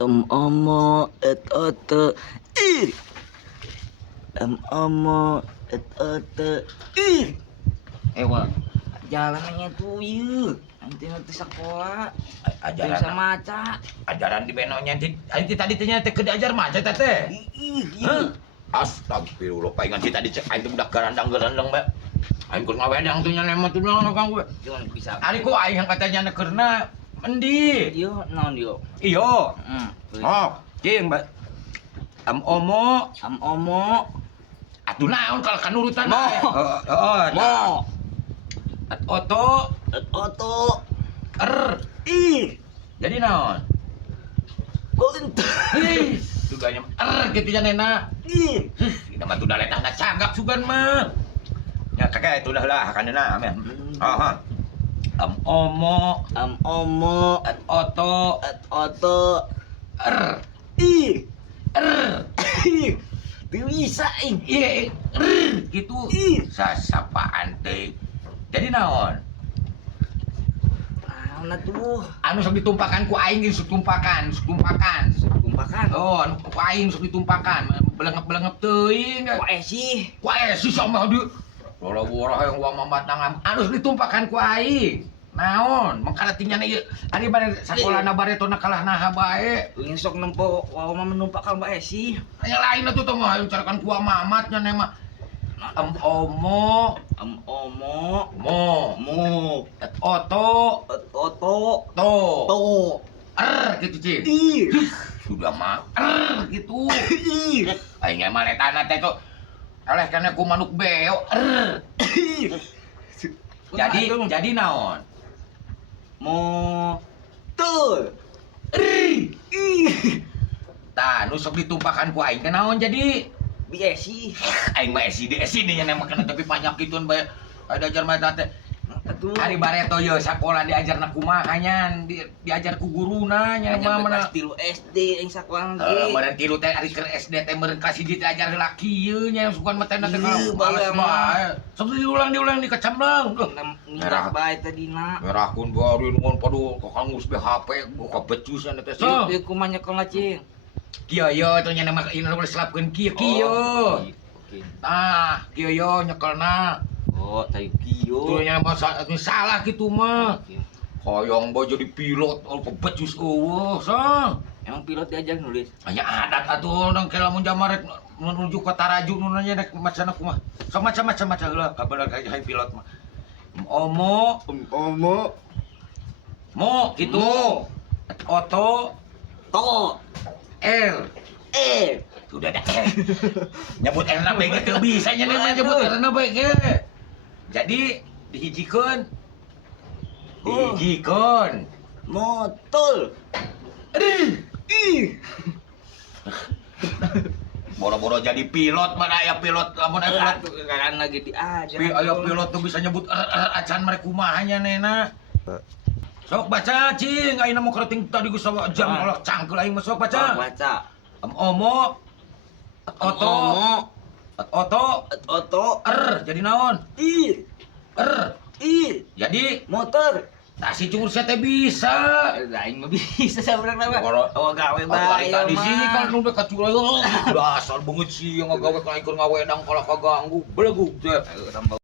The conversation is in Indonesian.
Omo et ote ih. Omo et ote ih. Wah, jalannya tuh nanti sekolah. Ajaran Bisa maca. ajaran di benonya nanti tadi tanya teh diajar maca teh. Hah? Astagfirullah, palingan si tadi cek aing teh budak garandang-garandang, Mbak. Aing keur ngawedang tuh nya lemah tuh kang gue. Jangan bisa. Ari ku aing yang katanya nekeurna endi? Yo, naon yo? Iyo. Oh, cing, Mbak. Omo, Omo. atuh naon kalau kanurutan Mo. Heeh. Mo. Oto, Et oto ih. jadi naon? Konten. Ih, suganya gitu ya nena. Ih. Ini mah tuh letah na cagak sugan mah. Ya kakek itu dah lah kan nena amen. Aha. Omo, Omo oto, et oto ih. Ih. Tuh bisa ing. iya, gitu. Ih. Sasapaan teh. Jadi naon? Mana tuh? Anu sok ditumpakan ku aing geus tumpakan. Kumpakan. Oh, anu ku aing sok ditumpakan. Belengep-belengep teuing. Kok sih? Ku si sama di wara yang wa mamat nangam. Anu sok ditumpakan ku aing. Naon? Mangkana tinggalna ieu. Ari bare sakolana baretona kalah naha bae. Ingin sok nempo wawa menumpakkan Mbak Esi. Yang lain atuh teh mah carakan ku mamatnya nya mah. Omo, Omo mo, et oto, et oto to. to Gitu cing. ih. Sudah mah gitu. Ih. Aing mah letana teh tuh. Oleh karena ku manuk beo. Ih. Jadi naon? Mo tuh. Ih. Ih. Tah nu sok ditumpakan ku aing teh naon jadi? Bi Esi. Aing mah esi nya nemah kana tapi banyak gituan bae. Ada ajar mata teh. Atuh. Ari bareto ye sakola diajarna kumaha nyan, diajar ku guruna nya mah mana. Tilu SD yang sakuan ge. Meureun tilu teh ari keur SD teh meureun ka siji teh ajar heula kieu nya sugan mah teh teh Ieu, males bae mah. bae. Sok diulang dikecamlang. Ngira bae tadi nak. Merahkeun baru nuhun padu ka ngurus BHP buka becus nya teh. So, Ieu kumaha nyekola cing. kieu yo teh nya mah ina boleh selapkeun kieu kieu. Oke. Tah, kieu yo nyekelna. Oh, tayu Tuh kieu. nya mah salah kitu mah. Oke. Hoyong bae jadi pilot ke becus eueuh, so. Emang pilot diajak nulis? Hanya adat atuh nang lamun jamarek menuju ke Taraju nu nya rek macana kumaha. Sok macam-macam heula kabener ka hai pilot mah. Omo, mo gitu. Mo. Oto, To. L. Sudah dah. Nyebut L na bae teu bisa nya nyebut L na bae ge. Jadi dihijikeun. Dihijikeun. Motul. Ih. Boro-boro jadi pilot mana aya pilot lamun aya pilot Kan lagi diajar. aya pilot tuh bisa nyebut acan mereka kumaha nya nena. Sok baca cing ayeuna mau kerating tadi geus jam oleh cangkeul aing mah sok baca. Baca. Omo oto oto Oto. jadi naon? Ih. Ih. Jadi Motor. si cungur saya teh bisa. Aing mah bisa sabenerna mah. Boro- Oh, gawe Ari bae. tadi sih kan nu dekat curah dasar beungeut sih yang ngagawe ka aing keur ngawedang kalau kaganggu belegug teh.